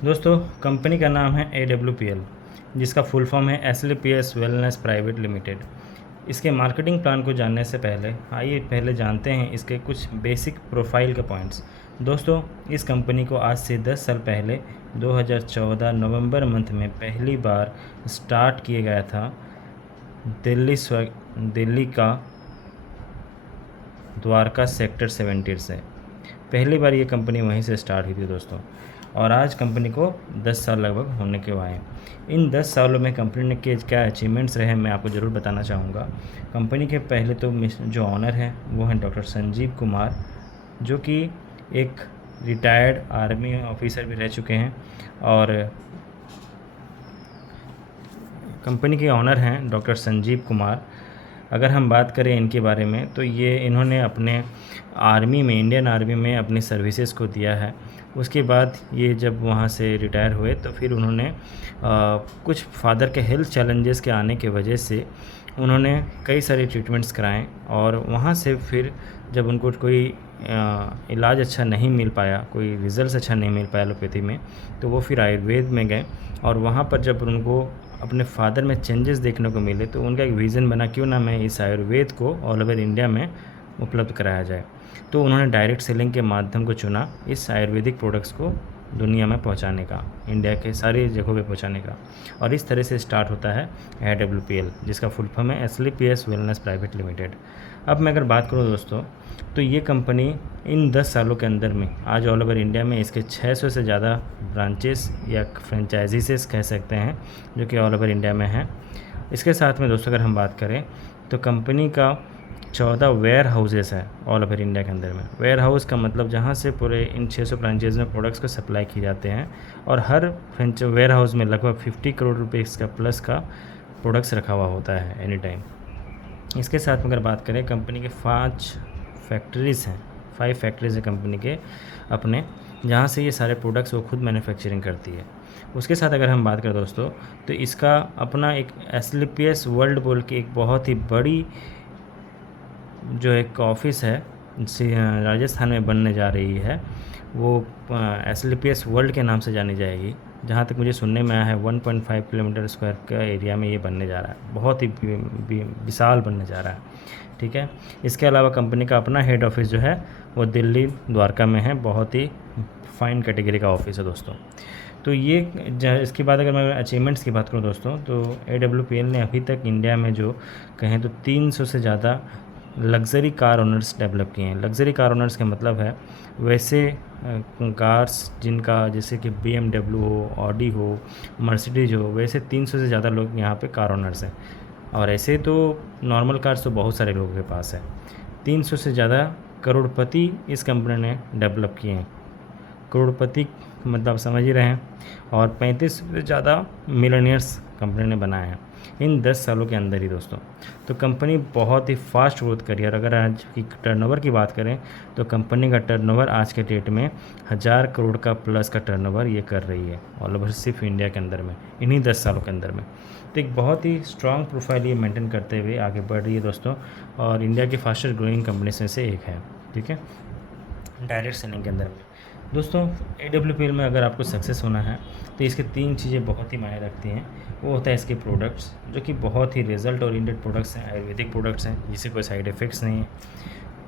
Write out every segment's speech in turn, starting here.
दोस्तों, कंपनी का नाम है AWPL, जिसका फुल फॉर्म है एसएलपीएस वेलनेस प्राइवेट लिमिटेड। इसके मार्केटिंग प्लान को जानने से पहले आइए पहले जानते हैं इसके कुछ बेसिक प्रोफाइल के पॉइंट्स। दोस्तों, इस कंपनी को आज से 10 साल पहले 2014 नवंबर मंथ में पहली बार स्टार्ट किया गया था दिल्ली का द्वारका सेक्टर 70 से। पहली बार ये कंपनी वहीं से स्टार्ट हुई थी दोस्तों, और आज कंपनी को 10 साल लगभग होने के हुए हैं। इन 10 सालों में कंपनी ने के क्या अचीवमेंट्स रहे मैं आपको ज़रूर बताना चाहूँगा। कंपनी के पहले तो जो ऑनर हैं वो हैं डॉक्टर संजीव कुमार, जो कि एक रिटायर्ड आर्मी ऑफिसर भी रह चुके हैं। और कंपनी के ऑनर हैं डॉक्टर संजीव कुमार। अगर हम बात करें इनके बारे में तो इन्होंने अपने आर्मी में, इंडियन आर्मी में अपनी सर्विसेज को दिया है। उसके बाद ये जब वहाँ से रिटायर हुए तो फिर उन्होंने कुछ फादर के हेल्थ चैलेंजेस के आने की वजह से उन्होंने कई सारे ट्रीटमेंट्स कराएं, और वहाँ से फिर जब उनको कोई इलाज अच्छा नहीं मिल पाया, कोई रिज़ल्ट अच्छा नहीं मिल पाया एलोपैथी में, तो वो फिर आयुर्वेद में गए। और वहाँ पर जब उनको अपने फादर में चेंजेस देखने को मिले तो उनका एक विज़न बना, क्यों ना मैं इस आयुर्वेद को ऑल ओवर इंडिया में उपलब्ध कराया जाए। तो उन्होंने डायरेक्ट सेलिंग के माध्यम को चुना इस आयुर्वेदिक प्रोडक्ट्स को दुनिया में पहुंचाने का, इंडिया के सारी जगहों पे पहुंचाने का। और इस तरह से स्टार्ट होता है AWPL, जिसका फुल फॉर्म है एसएलपीएस वेलनेस प्राइवेट लिमिटेड। अब मैं अगर बात करूं दोस्तों, तो ये कंपनी इन 10 सालों के अंदर में आज ऑल ओवर इंडिया में इसके 600 से ज़्यादा ब्रांचेस या फ्रेंचाइजीज कह सकते हैं, जो कि ऑल ओवर इंडिया में हैं। इसके साथ में दोस्तों अगर हम बात करें तो कंपनी का 14 वेयर हाउसेस है ऑल ओवर इंडिया के अंदर में। वेयर हाउस का मतलब जहाँ से पूरे इन 600 फ्रेंचाइज में प्रोडक्ट्स को सप्लाई किए जाते हैं, और हर वेयर हाउस में लगभग 50 करोड़ रुपए का प्लस का प्रोडक्ट्स रखा हुआ होता है एनी टाइम। इसके साथ में अगर बात करें, कंपनी के 5 फैक्ट्रीज़ हैं, 5 फैक्ट्रीज़ हैं कंपनी के अपने, जहाँ से ये सारे प्रोडक्ट्स वो खुद मैन्युफैक्चरिंग करती है। उसके साथ अगर हम बात करें दोस्तों, तो इसका अपना एक एसएलपीएस वर्ल्ड बोल के एक बहुत ही बड़ी जो एक ऑफिस है राजस्थान में बनने जा रही है, वो एसएलपीएस वर्ल्ड के नाम से जानी जाएगी। जहाँ तक मुझे सुनने में आया है 1.5 किलोमीटर स्क्वायर का एरिया में ये बनने जा रहा है, बहुत ही विशाल बनने जा रहा है। ठीक है। इसके अलावा कंपनी का अपना हेड ऑफिस जो है वो दिल्ली द्वारका में है, बहुत ही फाइन कैटेगरी का ऑफिस है दोस्तों। तो ये इसके बाद अगर मैं अचीवमेंट्स की बात करूँ दोस्तों, तो AWPL ने अभी तक इंडिया में जो कहें तो 300 से ज़्यादा लग्ज़री कार ओनर्स डेवलप किए हैं। लग्ज़री कार ओनर्स का मतलब है वैसे कार्स जिनका जैसे कि BMW हो, ऑडी हो, मर्सिडीज हो, वैसे 300 से ज़्यादा लोग यहाँ पे कार ओनर्स हैं। और ऐसे तो नॉर्मल कार्स तो बहुत सारे लोगों के पास है। 300 से ज़्यादा करोड़पति इस कंपनी ने डेवलप किए हैं। करोड़पति मतलब समझ ही रहे हैं। और 35 से ज़्यादा मिलियनियर्स कंपनी ने बनाए हैं इन 10 सालों के अंदर ही दोस्तों। तो कंपनी बहुत ही फास्ट ग्रोथ करी है। और अगर आज की टर्नओवर की बात करें तो कंपनी का टर्नओवर आज के डेट में 1000 करोड़ का प्लस का टर्नओवर ये कर रही है ऑल ओवर सिर्फ इंडिया के अंदर में, इन्हीं 10 सालों के अंदर में। तो एक बहुत ही स्ट्रॉन्ग प्रोफाइल ये मेंटेन करते हुए आगे बढ़ रही है दोस्तों, और इंडिया की फास्टेस्ट ग्रोइंग कंपनीज में से एक है। ठीक है, डायरेक्ट सेलिंग के अंदर में दोस्तों। AWPL में अगर आपको सक्सेस होना है तो इसके 3 चीज़ें बहुत ही मायने रखती हैं। वो होता है इसके प्रोडक्ट्स, जो कि बहुत ही रिजल्ट ओरिएंटेड प्रोडक्ट्स हैं, आयुर्वेदिक प्रोडक्ट्स हैं जिससे कोई साइड इफ़ेक्ट्स नहीं है।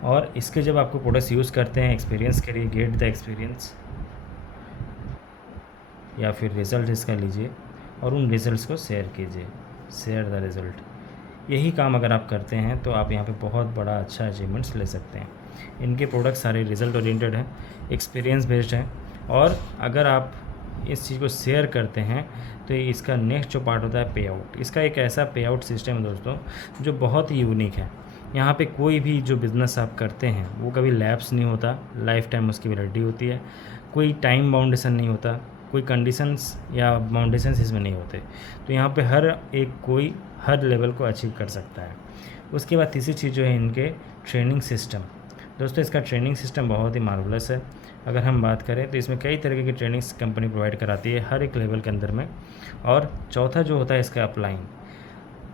और इसके जब आपको प्रोडक्ट्स यूज़ करते हैं, एक्सपीरियंस करिए, गेट द एक्सपीरियंस या फिर रिज़ल्ट इसका लीजिए और उन रिज़ल्ट्स को शेयर कीजिए, शेयर द रिज़ल्ट। यही काम अगर आप करते हैं तो आप यहाँ पे बहुत बड़ा अच्छा अचीवमेंट्स ले सकते हैं। इनके प्रोडक्ट सारे रिज़ल्ट ओरिएंटेड हैं, एक्सपीरियंस बेस्ड हैं, और अगर आप इस चीज़ को शेयर करते हैं तो इसका नेक्स्ट जो पार्ट होता है पे आउट। इसका एक ऐसा पे आउट सिस्टम है दोस्तों जो बहुत ही यूनिक है। यहाँ पे कोई भी जो बिज़नेस आप करते हैं वो कभी लैप्स नहीं होता, लाइफ टाइम उसकी वैलिडिटी होती है। कोई टाइम बाउंडेशन नहीं होता, कोई कंडीशंस या बाउंडेशंस इसमें नहीं होते। तो यहाँ पे हर एक कोई हर लेवल को अचीव कर सकता है। उसके बाद तीसरी चीज़ जो है इनके ट्रेनिंग सिस्टम। दोस्तों, इसका ट्रेनिंग सिस्टम बहुत ही मार्वलस है। अगर हम बात करें तो इसमें कई तरीके की ट्रेनिंग्स कंपनी प्रोवाइड कराती है हर एक लेवल के अंदर में। और चौथा जो होता है इसका अपलाइन।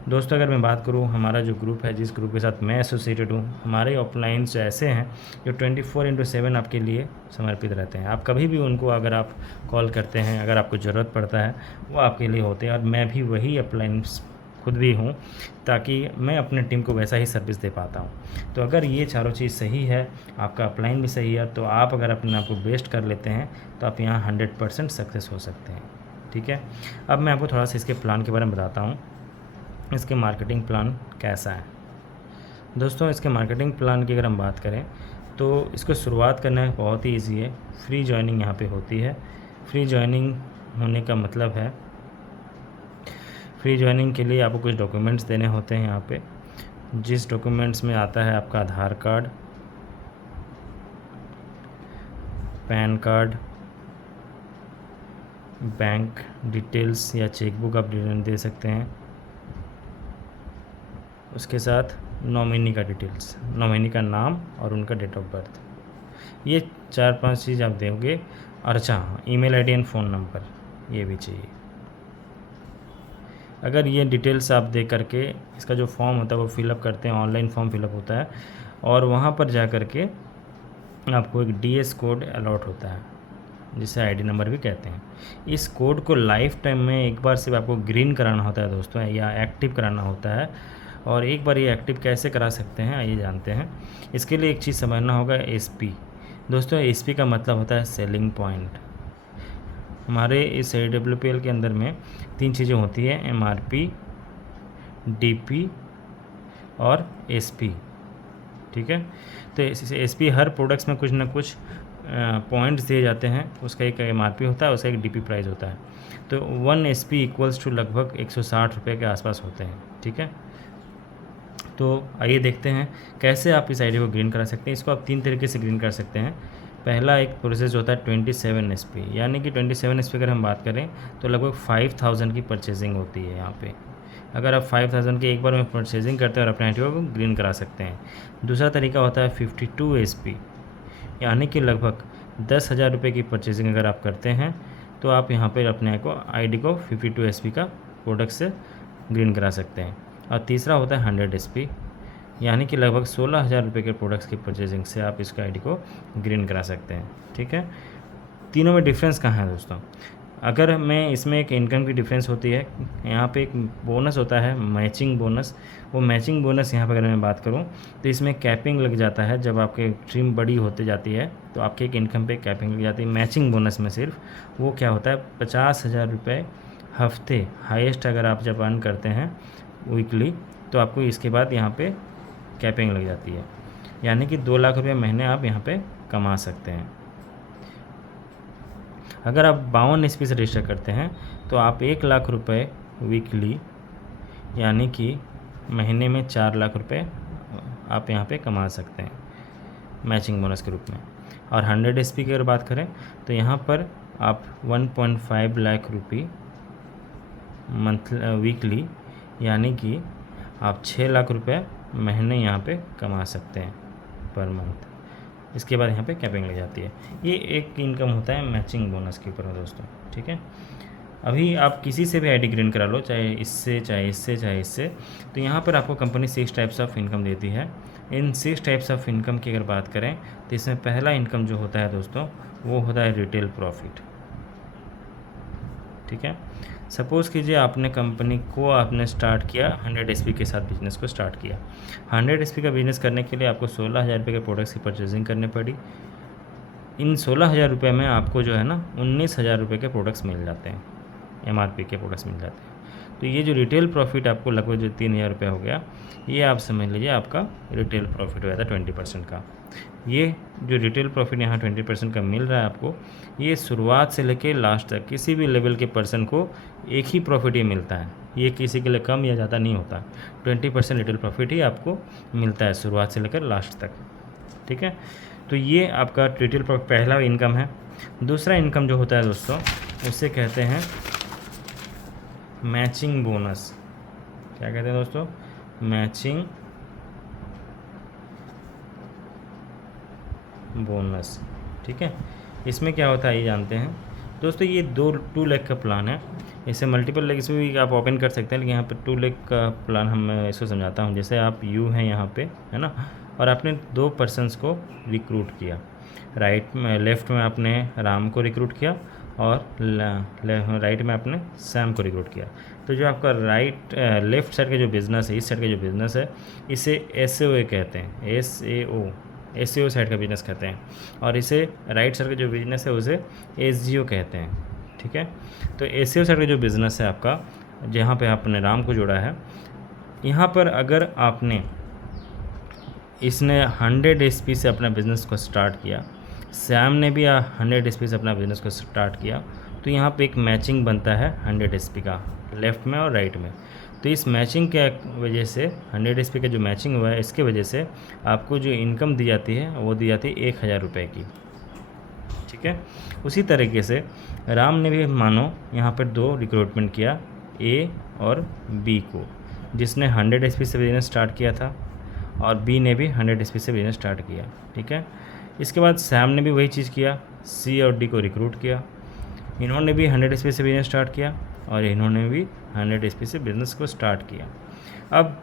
दोस्तों अगर मैं बात करूँ हमारा जो ग्रुप है, जिस ग्रुप के साथ मैं एसोसिएटेड हूँ, हमारे ऑफलाइंस ऐसे हैं जो 24/7 आपके लिए समर्पित रहते हैं। आप कभी भी उनको अगर आप कॉल करते हैं, अगर आपको ज़रूरत पड़ता है, वो आपके लिए होते हैं। और मैं भी वही अपलाइंस खुद भी हूँ, ताकि मैं अपने टीम को वैसा ही सर्विस दे पाता हूँ। तो अगर ये चारों चीज़ सही है, आपका अपलाइन भी सही है, तो आप अगर अपने आप को बेस्ट कर लेते हैं तो आप यहाँ 100% सक्सेस हो सकते हैं। ठीक है, अब मैं आपको थोड़ा सा इसके प्लान के बारे में बताता हूँ, इसके मार्केटिंग प्लान कैसा है। दोस्तों इसके मार्केटिंग प्लान की अगर हम बात करें तो इसको शुरुआत करना बहुत ही ईजी है। फ्री ज्वाइनिंग यहाँ पे होती है। फ्री ज्वाइनिंग होने का मतलब है, फ्री ज्वाइनिंग के लिए आपको कुछ डॉक्यूमेंट्स देने होते हैं यहाँ पे, जिस डॉक्यूमेंट्स में आता है आपका Aadhaar card, PAN card, bank details या चेकबुक आप दे सकते हैं, उसके साथ नॉमिनी का डिटेल्स, नॉमिनी का नाम और उनका डेट ऑफ बर्थ, ये 4-5 चीज़ आप देंगे। और अच्छा, email ID and phone number ये भी चाहिए। अगर ये डिटेल्स आप दे करके इसका जो फॉर्म होता है वो फिलअप करते हैं, ऑनलाइन फॉर्म फिलअप होता है, और वहाँ पर जा कर के आपको एक DS कोड अलॉट होता है, जिसे ID नंबर भी कहते हैं। इस कोड को लाइफ टाइम में एक बार सिर्फ आपको ग्रीन कराना होता है दोस्तों, या एक्टिव कराना होता है। और एक बार ये एक्टिव कैसे करा सकते हैं आइए जानते हैं। इसके लिए एक चीज़ समझना होगा, SP। दोस्तों SP का मतलब होता है सेलिंग पॉइंट। हमारे इस AWPL के अंदर में 3 चीज़ें होती हैं, MRP, DP और SP। ठीक है, तो SP हर प्रोडक्ट्स में कुछ ना कुछ पॉइंट्स दिए जाते हैं। उसका एक MRP होता है, उसका एक DP प्राइस होता है। तो 1 SP इक्वल्स टू लगभग 160 रुपये के आसपास होते हैं। ठीक है, तो आइए देखते हैं कैसे आप इस आईडी को ग्रीन करा सकते हैं। इसको आप 3 तरीके से ग्रीन कर सकते हैं। पहला एक प्रोसेस होता है 27 SP, यानी कि 27 SP अगर हम बात करें तो लगभग 5000 की परचेजिंग होती है यहाँ पे। अगर आप 5000 की एक बार में परचेजिंग करते हैं और अपने आईडी को ग्रीन करा सकते हैं। दूसरा तरीका होता है 52 SP, यानी कि लगभग 10,000 रुपये की परचेजिंग अगर आप करते हैं तो आप यहाँ पर अपने आईडी को 52 SP का प्रोडक्ट से ग्रीन करा सकते हैं। और तीसरा होता है 100 SP, यानी कि लगभग 16,000 रुपये के प्रोडक्ट्स की परचेजिंग से आप इसका आईडी को ग्रीन करा सकते हैं। ठीक है, तीनों में डिफरेंस कहाँ है दोस्तों? अगर मैं इसमें एक इनकम की डिफरेंस होती है, यहाँ पे एक बोनस होता है मैचिंग बोनस। वो मैचिंग बोनस यहाँ पर अगर मैं बात करूँ तो इसमें कैपिंग लग जाता है। जब आपकी स्ट्रीम बड़ी होती जाती है तो आपके एक इनकम पे कैपिंग लग जाती है। मैचिंग बोनस में सिर्फ वो क्या होता है, 50,000 रुपये हफ्ते हाईएस्ट अगर आप जब अर्न करते हैं वीकली, तो आपको इसके बाद यहाँ पे कैपिंग लग जाती है, यानी कि 2 लाख रुपये महीने आप यहाँ पे कमा सकते हैं। अगर आप 52 SP से रजिस्टर करते हैं तो आप 1 लाख रुपये वीकली, यानी कि महीने में 4 लाख रुपये आप यहाँ पे कमा सकते हैं मैचिंग बोनस के रूप में। और 100 SP की अगर बात करें तो यहाँ पर आप 1.5 लाख रुपये वीकली, यानी कि आप 6 लाख रुपये महीने यहाँ पे कमा सकते हैं पर मंथ। इसके बाद यहाँ पे कैपिंग लग जाती है। ये एक इनकम होता है मैचिंग बोनस के ऊपर में दोस्तों। ठीक है, अभी आप किसी से भी आईडी ग्रीन करा लो, चाहे इससे चाहे इससे चाहे इससे, तो यहाँ पर आपको कंपनी 6 टाइप्स ऑफ इनकम देती है। इन 6 टाइप्स ऑफ इनकम की अगर बात करें तो इसमें पहला इनकम जो होता है दोस्तों वो होता है रिटेल प्रॉफिट। ठीक है, सपोज़ कीजिए आपने कंपनी को आपने स्टार्ट किया 100 SP के साथ बिजनेस को स्टार्ट किया। 100 SP का बिजनेस करने के लिए आपको 16,000 रुपये के प्रोडक्ट्स की परचेजिंग करनी पड़ी। इन 16,000 रुपये में आपको जो है ना 19,000 रुपये के प्रोडक्ट्स मिल जाते हैं, MRP के प्रोडक्ट्स मिल जाते हैं। तो ये जो रिटेल प्रॉफिट आपको लगभग जो 3,000 रुपये हो गया, ये आप समझ लीजिए आपका रिटेल प्रॉफिट हो जाता है 20% का। ये जो रिटेल प्रॉफिट यहाँ 20% का मिल रहा है आपको, ये शुरुआत से लेके लास्ट तक किसी भी लेवल के पर्सन को एक ही प्रॉफिट ही मिलता है। ये किसी के लिए कम या ज़्यादा नहीं होता। 20% रिटेल प्रॉफिट ही आपको मिलता है शुरुआत से लेकर लास्ट तक। ठीक है, तो ये आपका रिटेल प्रॉफिट पहला इनकम है। दूसरा इनकम जो होता है दोस्तों उससे कहते हैं मैचिंग बोनस। क्या कहते हैं दोस्तों? Matching bonus. ठीक है, इसमें क्या होता है ये जानते हैं दोस्तों। ये 2 लाख का प्लान है। इसे मल्टीपल लेग भी आप ओपन कर सकते हैं, लेकिन यहाँ पे 2 लेग का प्लान हम इसको समझाता हूँ। जैसे आप यू हैं यहाँ पे, है ना, और आपने 2 पर्सन्स को रिक्रूट किया। लेफ़्ट में आपने राम को रिक्रूट किया और राइट में आपने सैम को रिक्रूट किया। तो जो आपका लेफ़्ट साइड का जो बिज़नेस है, इस साइड का जो बिज़नेस है, इसे SAO कहते हैं। SAO साइड का बिज़नेस कहते हैं। और इसे राइट साइड का जो बिज़नेस है उसे SGO कहते हैं। ठीक है, तो SAO साइड का जो बिज़नेस है आपका, जहाँ पे आपने राम को जोड़ा है, यहाँ पर अगर आपने इसने 100 SP से अपना बिज़नेस को स्टार्ट किया, सैम ने भी 100 SP से अपना बिज़नेस को स्टार्ट किया, तो यहाँ पे एक मैचिंग बनता है 100 SP का, लेफ़्ट में और राइट में। तो इस मैचिंग के वजह से 100 SP का जो मैचिंग हुआ है, इसके वजह से आपको जो इनकम दी जाती है वो दी जाती है 1000 रुपये की। ठीक है, उसी तरीके से राम ने भी मानो यहाँ पर 2 रिक्रूटमेंट किया, A और B को, जिसने 100 SP से बिज़नेस स्टार्ट किया था और B ने भी 100 SP से बिज़नेस स्टार्ट किया। ठीक है, इसके बाद सैम ने भी वही चीज़ किया, C और D को रिक्रूट किया। इन्होंने भी 100 SP से बिज़नेस स्टार्ट किया और इन्होंने भी 100 SP से बिज़नेस को स्टार्ट किया। अब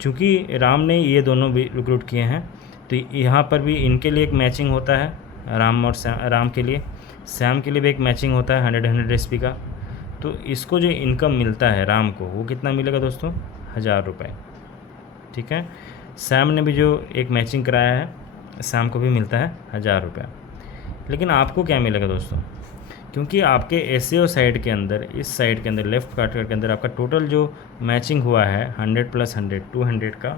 चूँकि राम ने ये दोनों भी रिक्रूट किए हैं, तो यहाँ पर भी इनके लिए एक मैचिंग होता है, राम के लिए, सैम के लिए भी एक मैचिंग होता है 100 SP का। तो इसको जो इनकम मिलता है राम को, वो कितना मिलेगा दोस्तों? 1000 रुपये। ठीक है, सैम ने भी जो एक मैचिंग कराया है, सैम को भी मिलता है 1000 रुपये। लेकिन आपको क्या मिलेगा दोस्तों? क्योंकि आपके SAO साइड के अंदर, इस साइड के अंदर, लेफ़्ट क्वार्टर के अंदर आपका टोटल जो मैचिंग हुआ है 100 + 100 200 का,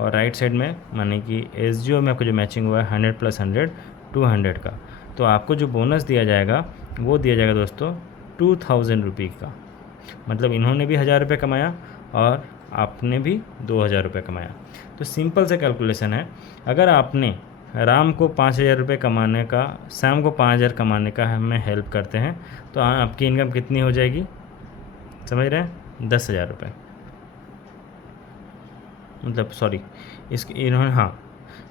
और राइट साइड में माने कि SGO में आपका जो मैचिंग हुआ है 100 + 100 200 का, तो आपको जो बोनस दिया जाएगा वो दिया जाएगा दोस्तों 2000 रुपये का। मतलब इन्होंने भी 1000 रुपये कमाया और आपने भी 2000 रुपये कमाया। तो सिंपल से कैलकुलेशन है, अगर आपने राम को 5000 रुपये कमाने का, सैम को 5000 कमाने का हमें हेल्प करते हैं, तो आपकी इनकम कितनी हो जाएगी? समझ रहे हैं? 10,000 रुपये। मतलब सॉरी, इन्होंने, हाँ,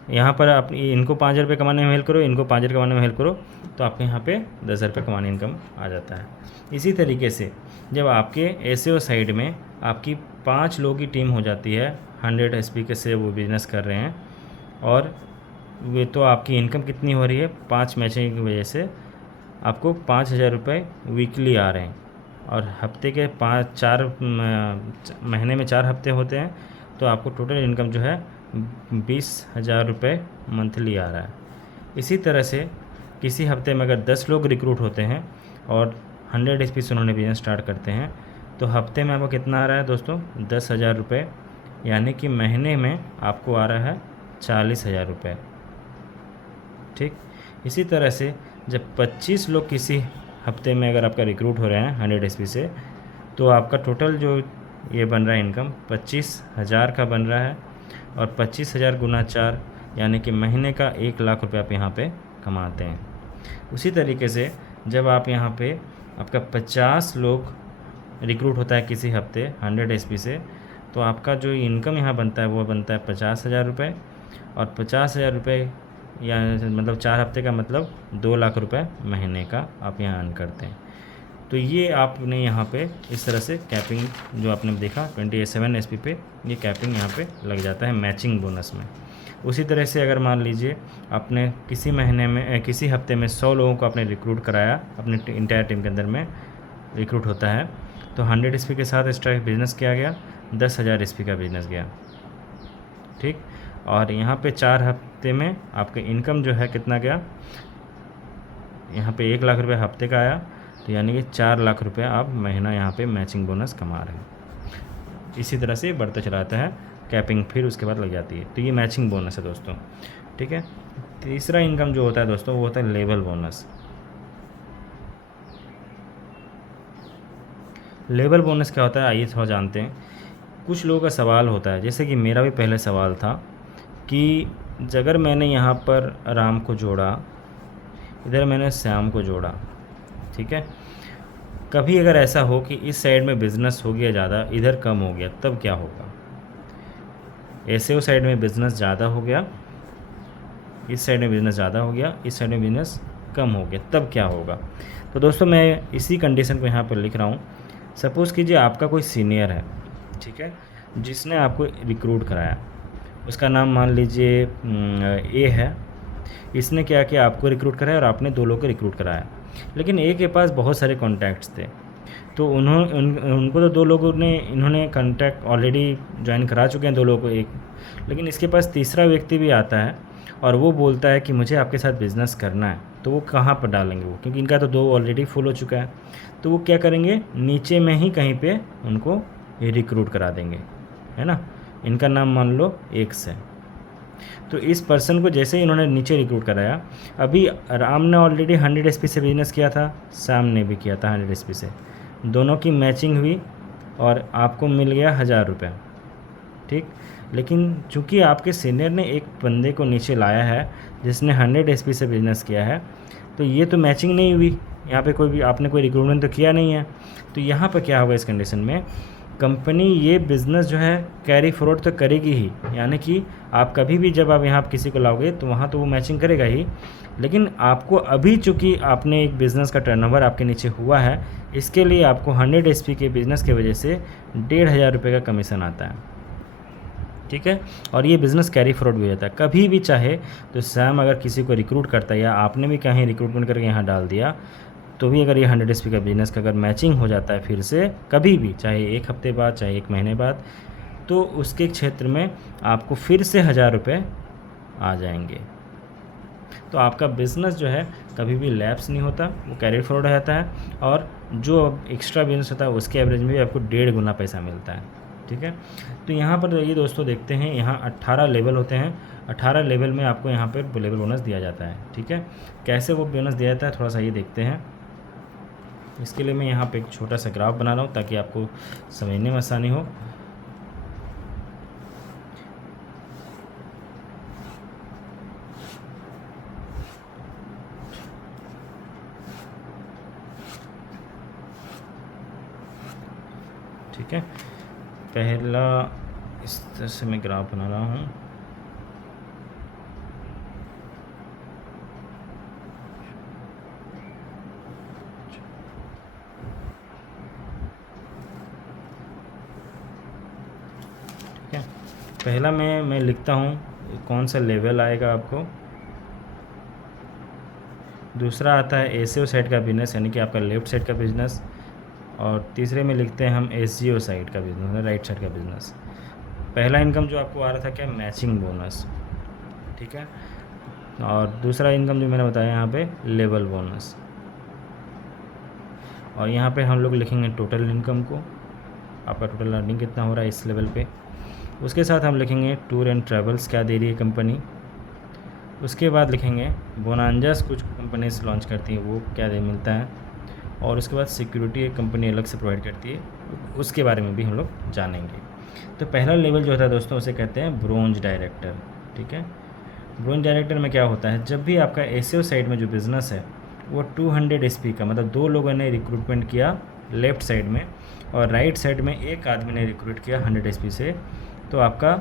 यहाँ पर आप इनको 5000 रुपये कमाने में हेल्प करो, इनको 5000 कमाने में हेल्प करो, तो आपके यहाँ पे 10,000 रुपये कमाने इनकम आ जाता है। इसी तरीके से जब आपके SAO साइड में आपकी 5 लोगों की टीम हो जाती है, 100 SP के से वो बिज़नेस कर रहे हैं, और वे तो आपकी इनकम कितनी हो रही है? 5 मैचिंग की वजह से आपको 5000 रुपये वीकली आ रहे हैं, और हफ्ते के 4 महीने में 4 हफ्ते होते हैं, तो आपको टोटल इनकम जो है 20,000 रुपये मंथली आ रहा है। इसी तरह से किसी हफ्ते में अगर 10 लोग रिक्रूट होते हैं और 100 SP से उन्होंने बिजनेस स्टार्ट करते हैं, तो हफ्ते में आपको कितना आ रहा है दोस्तों? 10,000 रुपये, यानी कि महीने में आपको आ रहा है 40,000 रुपये। ठीक, इसी तरह से जब 25 लोग किसी हफ्ते में अगर आपका रिक्रूट हो रहे हैं 100 SP से, तो आपका टोटल जो ये बन रहा है इनकम 25,000 का बन रहा है, और 25,000 × 4 यानी कि महीने का 1,00,000 रुपये आप यहाँ पे कमाते हैं। उसी तरीके से जब आप यहाँ पे आपका 50 लोग रिक्रूट होता है किसी हफ्ते 100 SP से, तो आपका जो इनकम यहाँ बनता है वो बनता है 50,000 रुपये, और 50,000 रुपये या मतलब 4 हफ्ते का मतलब 2,00,000 रुपये महीने का आप यहाँ अर्न करते हैं। तो ये आपने यहाँ पे इस तरह से कैपिंग जो आपने देखा 27 SP पे, ये कैपिंग यहाँ पे लग जाता है मैचिंग बोनस में। उसी तरह से अगर मान लीजिए आपने किसी महीने में, किसी हफ्ते में 100 लोगों को आपने रिक्रूट कराया, अपने इंटायर टीम के अंदर में रिक्रूट होता है, तो 100 SP के साथ एक्स्ट्रा बिज़नेस किया गया, 10,000 SP का बिज़नेस गया। ठीक, और यहाँ पे 4 हफ्ते में आपका इनकम जो है कितना गया? यहाँ पे 1,00,000 रुपये हफ्ते का आया, तो यानी कि 4,00,000 रुपये आप महीना यहाँ पे मैचिंग बोनस कमा रहे हैं। इसी तरह से बढ़ता चलाता है, कैपिंग फिर उसके बाद लग जाती है। तो ये मैचिंग बोनस है दोस्तों। ठीक है, तीसरा इनकम जो होता है दोस्तों वो होता है लेवल बोनस। लेवल बोनस क्या होता है आइए थोड़ा जानते हैं। कुछ लोगों का सवाल होता है, जैसे कि मेरा भी पहले सवाल था कि अगर मैंने यहाँ पर राम को जोड़ा, इधर मैंने श्याम को जोड़ा, ठीक है, कभी अगर ऐसा हो कि इस साइड में बिज़नेस हो गया ज़्यादा, इधर कम हो गया, तब क्या होगा? SAO साइड में बिज़नेस ज़्यादा हो गया, इस साइड में बिज़नेस ज़्यादा हो गया, इस साइड में बिज़नेस कम हो गया, तब क्या होगा? तो दोस्तों मैं इसी कंडीशन को यहाँ पर लिख रहा हूँ। सपोज़ कीजिए आपका कोई सीनियर है, ठीक है, जिसने आपको रिक्रूट कराया, उसका नाम मान लीजिए ए है। इसने क्या किया, आपको रिक्रूट कराया और आपने 2 लोगों को रिक्रूट कराया। लेकिन ए के पास बहुत सारे कॉन्टैक्ट्स थे, तो उनको तो 2 लोगों ने इन्होंने कॉन्टैक्ट ऑलरेडी जॉइन करा चुके हैं 2 लोगों को एक। लेकिन इसके पास तीसरा व्यक्ति भी आता है और वो बोलता है कि मुझे आपके साथ बिज़नेस करना है। तो वो कहाँ पर डालेंगे वो, क्योंकि इनका तो 2 ऑलरेडी फुल हो चुका है। तो वो क्या करेंगे, नीचे में ही कहीं पे उनको ये रिक्रूट करा देंगे, है ना। इनका नाम मान लो एक्स है। तो इस पर्सन को जैसे ही इन्होंने नीचे रिक्रूट कराया, अभी राम ने ऑलरेडी 100 एसपी से बिजनेस किया था, श्याम ने भी किया था 100 एसपी से। दोनों की मैचिंग हुई और आपको मिल गया 1000 रुपये, ठीक। लेकिन चूंकि आपके सीनियर ने एक बंदे को नीचे लाया है जिसने 100 एसपी से बिजनेस किया है, तो ये तो मैचिंग नहीं हुई। यहाँ पे कोई भी आपने कोई रिक्रूटमेंट तो किया नहीं है। तो यहाँ पर क्या होगा, इस कंडीशन में कंपनी ये बिज़नेस जो है कैरी फॉरवर्ड तो करेगी ही, यानी कि आप कभी भी जब आप यहाँ किसी को लाओगे तो वहाँ तो वो मैचिंग करेगा ही। लेकिन आपको अभी चूँकि आपने एक बिज़नेस का टर्नओवर आपके नीचे हुआ है, इसके लिए आपको 100 एसपी के बिज़नेस की वजह से 1500 रुपये का कमीशन आता है, ठीक है। और ये बिज़नेस कैरी फॉरवर्ड भी हो जाता है। कभी भी चाहे तो सैम अगर किसी को रिक्रूट करता है या आपने भी कहीं रिक्रूटमेंट करके यहाँ डाल दिया, तो भी अगर ये 100 एसपी का बिज़नेस का अगर मैचिंग हो जाता है फिर से कभी भी, चाहे 1 हफ्ते बाद चाहे 1 महीने बाद, तो उसके क्षेत्र में आपको फिर से 1000 रुपये आ जाएंगे। तो आपका बिज़नेस जो है कभी भी लैप्स नहीं होता, वो कैरी फॉरवर्ड रहता है। और जो एक्स्ट्रा बिज़नेस होता है उसके एवरेज में भी आपको 1.5 गुना पैसा मिलता है, ठीक है। तो यहाँ पर ये दोस्तों देखते हैं, यहाँ 18 लेवल होते हैं। 18 लेवल में आपको यहाँ पर लेवल बोनस दिया जाता है, ठीक है। कैसे वो बोनस दिया जाता है थोड़ा सा ये देखते हैं। इसके लिए मैं यहाँ पे एक छोटा सा ग्राफ बना रहा हूँ ताकि आपको समझने में आसानी हो। ठीक है, पहला इस तरह से मैं ग्राफ बना रहा हूँ। पहला मैं लिखता हूँ कौन सा लेवल आएगा आपको। दूसरा आता है एसईओ साइड का बिजनेस, यानी कि आपका लेफ्ट साइड का बिजनेस। और तीसरे में लिखते हैं हम एसजीओ साइड का बिजनेस, राइट साइड का बिजनेस। पहला इनकम जो आपको आ रहा था क्या, मैचिंग बोनस, ठीक है। और दूसरा इनकम जो मैंने बताया यहाँ पे लेवल बोनस। और यहाँ पे हम लोग लिखेंगे टोटल इनकम को, आपका टोटल अर्निंग कितना हो रहा है इस लेवल पे। उसके साथ हम लिखेंगे टूर एंड ट्रैवल्स क्या दे रही है कंपनी। उसके बाद लिखेंगे बोनांजास कुछ कंपनीज लॉन्च करती हैं वो क्या दे मिलता है। और उसके बाद सिक्योरिटी एक कंपनी अलग से प्रोवाइड करती है, उसके बारे में भी हम लोग जानेंगे। तो पहला लेवल जो होता है दोस्तों उसे कहते हैं ब्रोंज डायरेक्टर, ठीक है। ब्रोंज डायरेक्टर में क्या होता है, जब भी आपका एसईओ साइड में जो बिज़नेस है वो 200 एसपी का, मतलब 2 लोगों ने रिक्रूटमेंट किया लेफ़्ट साइड में और राइट साइड में एक आदमी ने रिक्रूट किया 100 एसपी से, तो आपका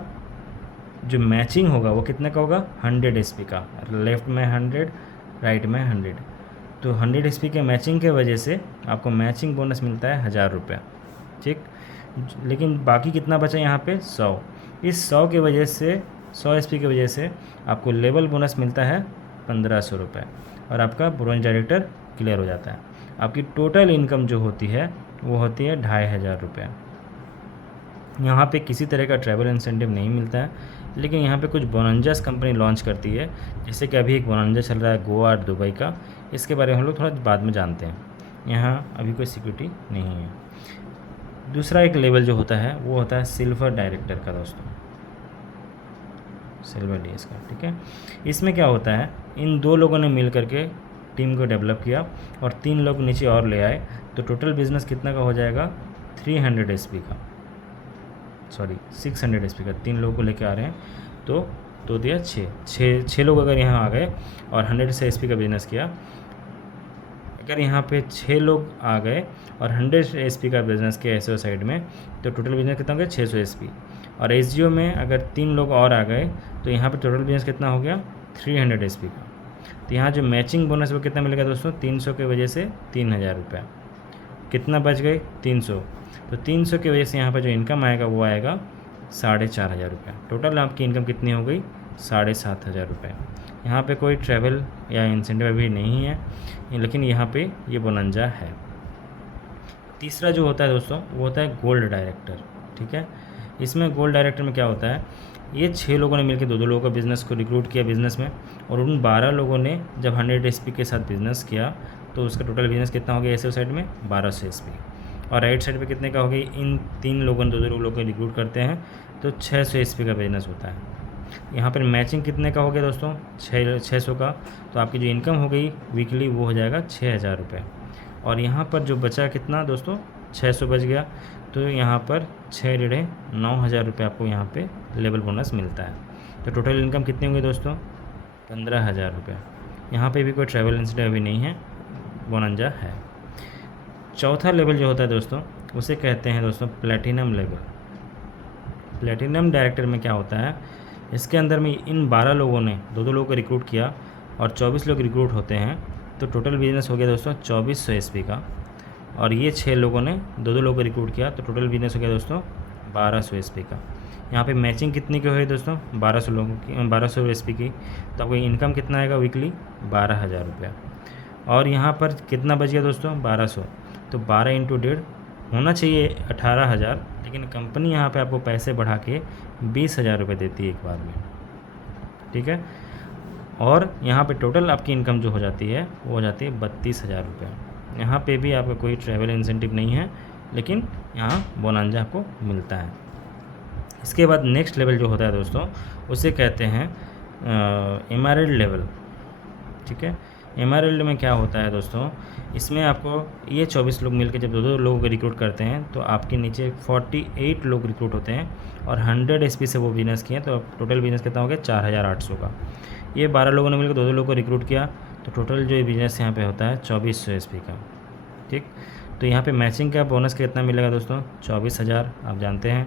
जो मैचिंग होगा वो कितने का होगा, 100 एसपी का। लेफ़्ट में 100, राइट में 100, तो 100 एसपी के मैचिंग के वजह से आपको मैचिंग बोनस मिलता है 1000 रुपये, ठीक। लेकिन बाकी कितना बचा यहाँ पे, 100। इस 100 की वजह से, 100 एसपी की वजह से आपको लेवल बोनस मिलता है 1500 रुपये और आपका ब्रोंज डायरेक्टर क्लियर हो जाता है। आपकी टोटल इनकम जो होती है वो होती है 2500 रुपये। यहाँ पे किसी तरह का ट्रैवल इंसेंटिव नहीं मिलता है, लेकिन यहाँ पे कुछ बोनांजास कंपनी लॉन्च करती है, जैसे कि अभी एक बोनांजा चल रहा है गोवा और दुबई का, इसके बारे में हम लोग थोड़ा बाद में जानते हैं। यहाँ अभी कोई सिक्योरिटी नहीं है। दूसरा एक लेवल जो होता है वो होता है सिल्वर डायरेक्टर का दोस्तों, सिल्वर डीएस का, ठीक है। इसमें क्या होता है, इन 2 लोगों ने मिल करके टीम को डेवलप किया और 3 लोग नीचे और ले आए, तो टोटल बिजनेस कितना का हो जाएगा, 300 एसपी का, सॉरी 600 एसपी का। 3 लोगों को लेके आ रहे हैं तो दिया 6 लोग अगर यहाँ आ गए और 100 से एसपी का बिजनेस किया, अगर यहाँ पे 6 लोग आ गए और 100 एसपी का बिजनेस किया एसओ साइड में, तो टोटल बिजनेस कितना हो गया, 600 एसपी। और एसजीओ में अगर 3 लोग और आ गए तो यहाँ पे टोटल बिजनेस कितना हो गया, 300 एसपी का। तो यहाँ जो मैचिंग बोनस वो कितना मिलेगा दोस्तों, 300 की वजह से 3000 रुपये। कितना बच गए 300। तो 300 की वजह से यहाँ पर जो इनकम आएगा वो आएगा 4,500 रुपये। टोटल आपकी इनकम कितनी हो गई 7,500 रुपये। यहाँ पे कोई ट्रैवल या इंसेंटिव भी नहीं है, लेकिन यहाँ पे ये बोनंजा है। तीसरा जो होता है दोस्तों वो होता है गोल्ड डायरेक्टर। ठीक है, इसमें गोल्ड डायरेक्टर में क्या होता है, ये 6 लोगों ने मिलकर 2-2 लोगों का बिज़नेस को रिक्रूट किया बिज़नेस में, और उन 12 लोगों ने जब 100 SP के साथ बिज़नेस किया तो उसका टोटल बिज़नेस कितना हो गया एसओ साइड में 1200 SP, और राइट साइड पे कितने का हो गया, इन 3 लोगों ने 2-2 लोगों को रिक्रूट करते हैं तो 600 SP का बिज़नेस होता है। यहाँ पर मैचिंग कितने का हो गया दोस्तों 600 का, तो आपकी जो इनकम हो गई वीकली वो हो जाएगा 6,000 रुपये। और यहाँ पर जो बचा कितना दोस्तों 600 बच गया, तो यहाँ पर 6,9,000 रुपये आपको यहाँ पे लेवल बोनस मिलता है। तो टोटल इनकम कितनी होगी दोस्तों 15,000 रुपये। यहाँ पे भी कोई ट्रैवल इंसिडेंट अभी नहीं है, बोनंजा है। चौथा लेवल जो होता है दोस्तों उसे कहते हैं दोस्तों प्लैटिनम लेवल। प्लैटिनम डायरेक्टर में क्या होता है, इसके अंदर में इन 12 लोगों ने 2-2 लोगों को रिक्रूट किया और 24 लोग रिक्रूट होते हैं, तो टोटल बिजनेस हो गया दोस्तों 2400 SP का। और ये 6 लोगों ने 2-2 लोगों को रिक्रूट किया तो टोटल बिजनेस हो गया दोस्तों 1200 SP का। यहाँ पे मैचिंग कितनी की हुई दोस्तों 1200 लोगों की 1200 SP की, तो आपको इनकम कितना आएगा वीकली 12,000 रुपया। और यहाँ पर कितना बच गया दोस्तों 1200, तो 12 × 1.5 होना चाहिए 18,000, लेकिन कंपनी यहाँ पे आपको पैसे बढ़ा के 20,000 रुपये देती है एक बार में। ठीक है, और यहाँ पे टोटल आपकी इनकम जो हो जाती है वो हो जाती है 32,000 रुपये। यहाँ पे भी आपका कोई ट्रैवल इंसेंटिव नहीं है, लेकिन यहाँ बोनंजा आपको मिलता है। इसके बाद नेक्स्ट लेवल जो होता है दोस्तों उसे कहते हैं एमरेल्ड लेवल। ठीक है, एमरेल्ड में क्या होता है दोस्तों, इसमें आपको ये 24 लोग मिलकर जब 2-2 लोगों को रिक्रूट करते हैं तो आपके नीचे 48 लोग रिक्रूट होते हैं और 100 SP से वो बिजनेस किए, तो टोटल बिजनेस कितना हो गया 4,800 का। ये 12 लोगों ने मिलकर 2-2 लोगों को रिक्रूट किया तो टोटल जो बिजनेस यहाँ पे होता है 2400 SP का। ठीक, तो यहाँ पे मैचिंग का बोनस कितना मिलेगा दोस्तों 24,000 आप जानते हैं,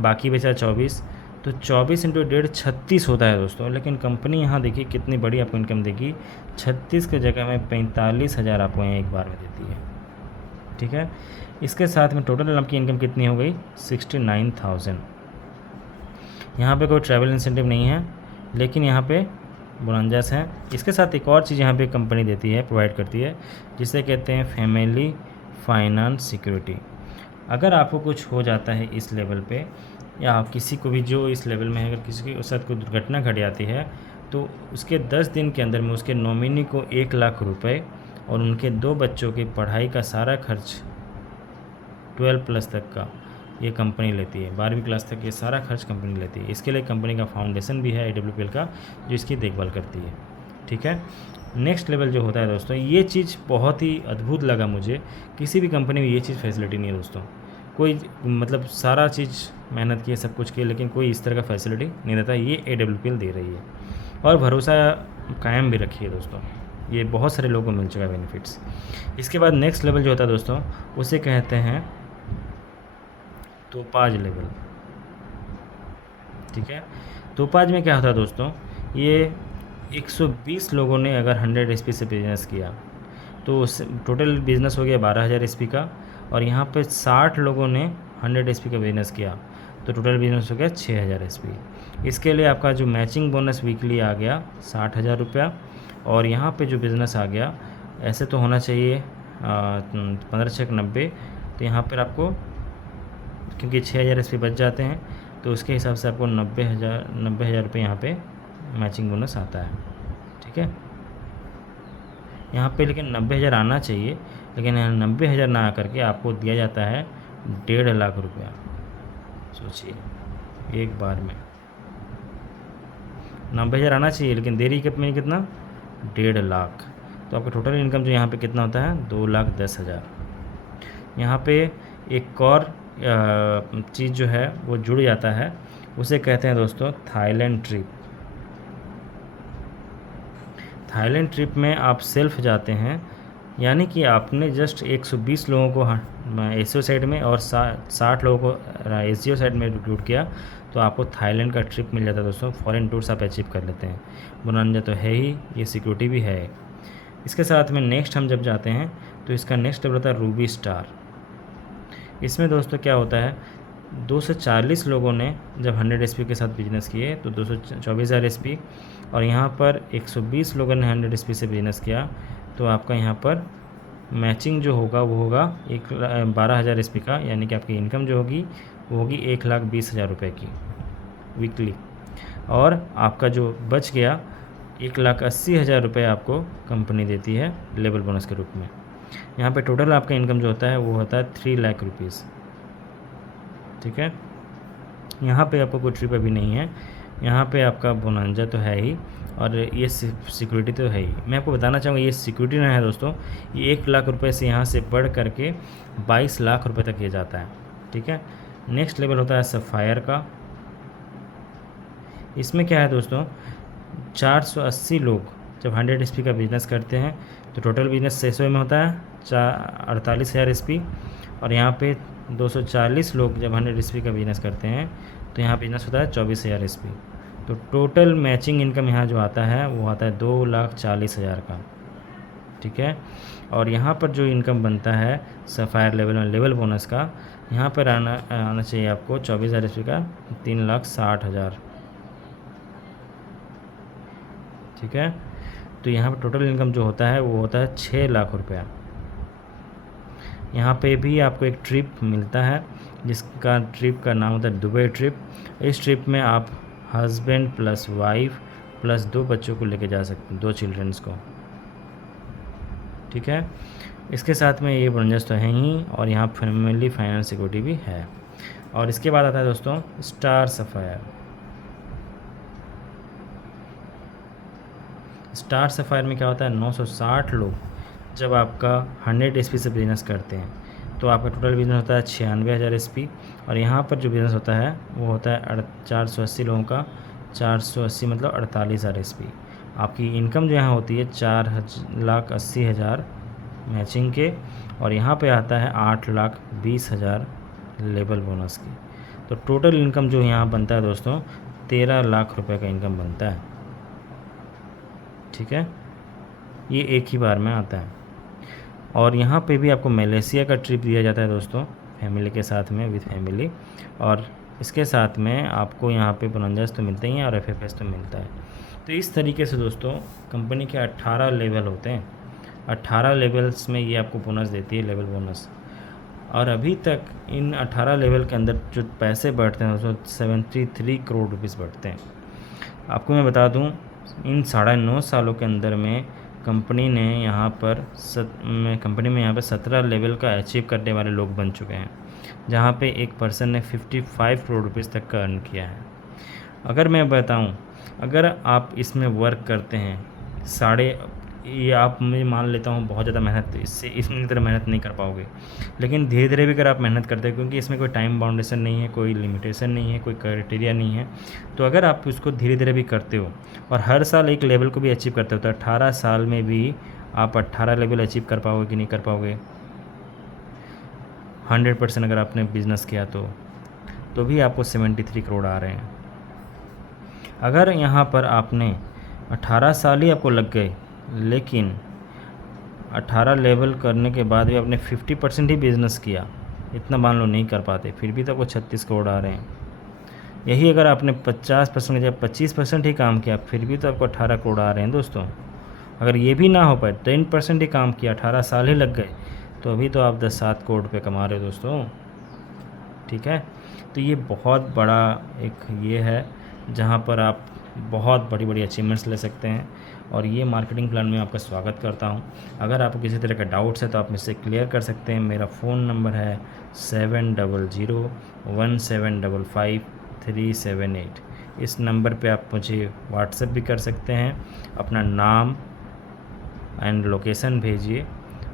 बाकी बचा 24, तो 24 × 1.5 36 होता है दोस्तों। लेकिन कंपनी यहाँ देखिए कितनी बड़ी आपको इनकम देगी, 36 की जगह में 45,000 आपको यहाँ एक बार में देती है। ठीक है, इसके साथ में टोटल आपकी इनकम कितनी हो गई 69,000। यहाँ पे कोई ट्रैवल इंसेंटिव नहीं है, लेकिन यहाँ पे बोनंजास हैं। इसके साथ एक और चीज़ यहाँ पे कंपनी देती है, प्रोवाइड करती है, जिसे कहते हैं फैमिली फाइनेंस सिक्योरिटी। अगर आपको कुछ हो जाता है इस लेवल पे, या आप किसी को भी जो इस लेवल में है अगर किसी के साथ कोई दुर्घटना घट जाती है, तो उसके 10 दिन के अंदर में उसके नॉमिनी को 1 लाख रुपए और उनके 2 बच्चों की पढ़ाई का सारा खर्च 12+ तक का ये कंपनी लेती है। 12वीं क्लास तक ये सारा खर्च कंपनी लेती है। इसके लिए कंपनी का फाउंडेशन भी है AWPL का, जो इसकी देखभाल करती है। ठीक है, नेक्स्ट लेवल जो होता है दोस्तों, ये चीज़ बहुत ही अद्भुत लगा मुझे, किसी भी कंपनी में ये चीज़ फैसिलिटी नहीं है दोस्तों। कोई मतलब सारा चीज़ मेहनत की है, सब कुछ किया, लेकिन कोई इस तरह का फैसिलिटी नहीं देता, ये AWPL दे रही है। और भरोसा कायम भी रखी है दोस्तों, ये बहुत सारे लोगों को मिल चुका है बेनिफिट्स। इसके बाद नेक्स्ट लेवल जो होता है दोस्तों उसे कहते हैं तोपाज लेवल। ठीक है, तोपाज में क्या होता है दोस्तों, ये 120 लोगों ने अगर 100 SP से बिजनेस किया तो टोटल बिजनेस हो गया 12,000 SP का, और यहाँ पे 60 लोगों ने 100 SP का बिजनेस किया तो टोटल बिजनेस हो गया 6,000 SP। इसके लिए आपका जो मैचिंग बोनस वीकली आ गया 60,000 रुपया, और यहाँ पे जो बिज़नेस आ गया ऐसे तो होना चाहिए 15×6 = 90, तो यहाँ पर आपको क्योंकि 6,000 SP बच जाते हैं तो उसके हिसाब से आपको 90,000 रुपये यहाँ पे मैचिंग बोनस आता है। ठीक है, यहाँ पे लेकिन 90,000 आना चाहिए, लेकिन 90,000 ना आकर के आपको दिया जाता है 1.5 लाख रुपया। सोचिए एक बार में 90,000 आना चाहिए, लेकिन देरी कब में कितना 1.5 लाख, तो आपका टोटल इनकम जो यहाँ पे कितना होता है 2,10,000। यहाँ पे एक और चीज़ जो है वो जुड़ जाता है, उसे कहते हैं दोस्तों थाईलैंड ट्रिप। थाईलैंड ट्रिप में आप सेल्फ जाते हैं, यानी कि आपने जस्ट 120 लोगों को एसओ साइड में और 60 लोगों को एसजीओ साइड में रिक्रूट किया तो आपको थाईलैंड का ट्रिप मिल जाता है दोस्तों। फॉरेन टूर्स आप अचीव कर लेते हैं। बोनंजा तो है ही, ये सिक्योरिटी भी है। इसके साथ में नेक्स्ट हम जब जाते हैं तो इसका नेक्स्ट लेवल होता है रूबी स्टार। इसमें दोस्तों क्या होता है, 240 लोगों ने जब 100 SP के साथ बिजनेस किए तो 224,000 SP, और यहाँ पर 120 लोगों ने 100 SP से बिजनेस किया तो आपका यहाँ पर मैचिंग जो होगा वो होगा 12,000 SP का, यानी कि आपकी इनकम जो होगी वो होगी 1,20,000 रुपये की वीकली। और आपका जो बच गया 1,80,000 रुपये आपको कंपनी देती है लेवल बोनस के रूप में। यहाँ पे टोटल आपका इनकम जो होता है वो होता है 3 लाख रुपीज़। ठीक है, यहाँ पे आपको कोई ट्रिप अभी नहीं है, यहाँ पे आपका बोनांजा तो है ही और ये सिक्योरिटी तो है ही। मैं आपको बताना चाहूँगा ये सिक्योरिटी ना है दोस्तों, ये 1 लाख रुपए से यहाँ से बढ़ करके 22 लाख रुपए तक ये जाता है। ठीक है, नेक्स्ट लेवल होता है सफ़ायर का। इसमें क्या है दोस्तों, 480 लोग जब 100 SP का बिज़नेस करते हैं तो टोटल बिज़नेस 600 में होता है 48,000 SP, और यहाँ पे 240 लोग जब 100 SP का बिज़नेस करते हैं तो यहाँ बिज़नेस होता है 24,000 SP। तो टोटल मैचिंग इनकम यहाँ जो आता है वो आता है 2,40,000 का। ठीक है, और यहाँ पर जो इनकम बनता है सफ़ायर लेवल में लेवल बोनस का, यहाँ पर आना चाहिए आपको 24,000 SP का 3,60,000। ठीक है, तो यहाँ पर टोटल इनकम जो होता है वो होता है 6 लाख रुपया। यहाँ पे भी आपको एक ट्रिप मिलता है जिसका ट्रिप का नाम होता है दुबई ट्रिप। इस ट्रिप में आप हस्बैंड प्लस वाइफ प्लस 2 बच्चों को लेके जा सकते हैं, 2 चिल्ड्रंस को। ठीक है, इसके साथ में ये बोनस तो है ही, और यहाँ फैमिली फाइनेंस सिक्योरिटी भी है। और इसके बाद आता है दोस्तों स्टार सफ़ायर। स्टार सफ़ायर में क्या होता है, 960 लोग जब आपका 100 SP से बिज़नेस करते हैं तो आपका टोटल बिज़नेस होता है 96,000 SP, और यहाँ पर जो बिज़नेस होता है वो होता है 480 लोगों का, 480 मतलब 48,000 SP। आपकी इनकम जो यहाँ होती है 4,80,000 मैचिंग के, और यहाँ पे आता है 8,20,000 लेवल बोनस की। तो टोटल इनकम जो यहाँ बनता है दोस्तों 13 लाख रुपए का इनकम बनता है। ठीक है, ये एक ही बार में आता है। और यहाँ पे भी आपको मलेशिया का ट्रिप दिया जाता है दोस्तों, फैमिली के साथ में, विद फैमिली, और इसके साथ में आपको यहाँ पे बोनस तो मिलते ही हैं और FFS तो मिलता है। तो इस तरीके से दोस्तों कंपनी के 18 लेवल होते हैं, 18 लेवल्स में ये आपको बोनस देती है लेवल बोनस। और अभी तक इन 18 लेवल के अंदर जो पैसे बढ़ते हैं दोस्तों 73 करोड़ रुपीज़ बढ़ते हैं। आपको मैं बता दूँ इन 9.5 सालों के अंदर में कंपनी ने यहाँ पर 17 लेवल का अचीव करने वाले लोग बन चुके हैं, जहाँ पे एक पर्सन ने 55 करोड़ रुपीज़ तक का अर्न किया है। अगर मैं बताऊँ, अगर आप इसमें वर्क करते हैं ये आप मैं मान लेता हूँ बहुत ज़्यादा मेहनत, इसमें तरह मेहनत नहीं कर पाओगे, लेकिन धीरे धीरे भी अगर आप मेहनत करते हैं, क्योंकि इसमें कोई टाइम बाउंडेशन नहीं है, कोई लिमिटेशन नहीं है, कोई क्राइटेरिया नहीं है, तो अगर आप उसको धीरे धीरे भी करते हो और हर साल एक लेवल को भी अचीव करते हो तो 18 साल में भी आप 18 लेवल अचीव कर पाओगे कि नहीं कर पाओगे। 100% अगर आपने बिज़नेस किया तो भी आपको 73 करोड़ आ रहे हैं। अगर यहाँ पर आपने 18 साल ही आपको लग गए, लेकिन 18 लेवल करने के बाद भी आपने 50% ही बिज़नेस किया, इतना मान लो नहीं कर पाते, फिर भी तो आपको 36 करोड़ आ रहे हैं। यही अगर आपने 50% की जगह 25% ही काम किया, फिर भी तो आपको 18 करोड़ आ रहे हैं दोस्तों। अगर ये भी ना हो पाए, 10% ही काम किया, 18 साल ही लग गए, तो अभी तो आप 10-7 करोड़ रुपये कमा रहे हो दोस्तों। ठीक है, तो ये बहुत बड़ा एक ये है जहाँ पर आप बहुत बड़ी बड़ी अचीवमेंट्स ले सकते हैं, और ये मार्केटिंग प्लान में आपका स्वागत करता हूँ। अगर आपको किसी तरह का डाउट्स है तो आप मुझसे क्लियर कर सकते हैं। मेरा फ़ोन नंबर है 7001755378। इस नंबर पे आप मुझे व्हाट्सएप भी कर सकते हैं, अपना नाम एंड लोकेशन भेजिए,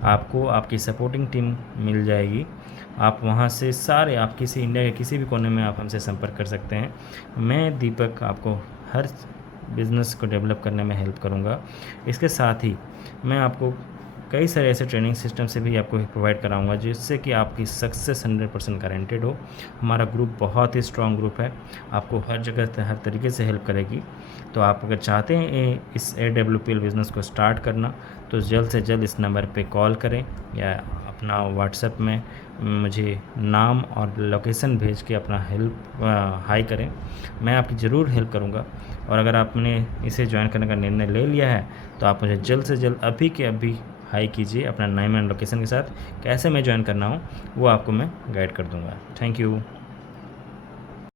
आपको आपकी सपोर्टिंग टीम मिल जाएगी। आप वहाँ से सारे आप किसी इंडिया के किसी भी कोने में आप हमसे संपर्क कर सकते हैं। मैं दीपक आपको हर बिज़नेस को डेवलप करने में हेल्प करूँगा। इसके साथ ही मैं आपको कई सारे ऐसे ट्रेनिंग सिस्टम से भी आपको प्रोवाइड कराऊंगा जिससे कि आपकी सक्सेस 100% गारंटेड हो। हमारा ग्रुप बहुत ही स्ट्रॉन्ग ग्रुप है, आपको हर जगह हर तरीके से हेल्प करेगी। तो आप अगर चाहते हैं इस AWPL बिज़नेस को स्टार्ट करना तो जल्द से जल्द इस नंबर पे कॉल करें या अपना व्हाट्सएप में मुझे नाम और लोकेशन भेज के अपना हाई करें, मैं आपकी ज़रूर हेल्प करूँगा। और अगर आपने इसे ज्वाइन करने का निर्णय ले लिया है तो आप मुझे जल्द से जल्द अभी के अभी हाई कीजिए अपना नाम एंड लोकेशन के साथ। कैसे मैं ज्वाइन करना हो वो आपको मैं गाइड कर दूँगा। Thank you.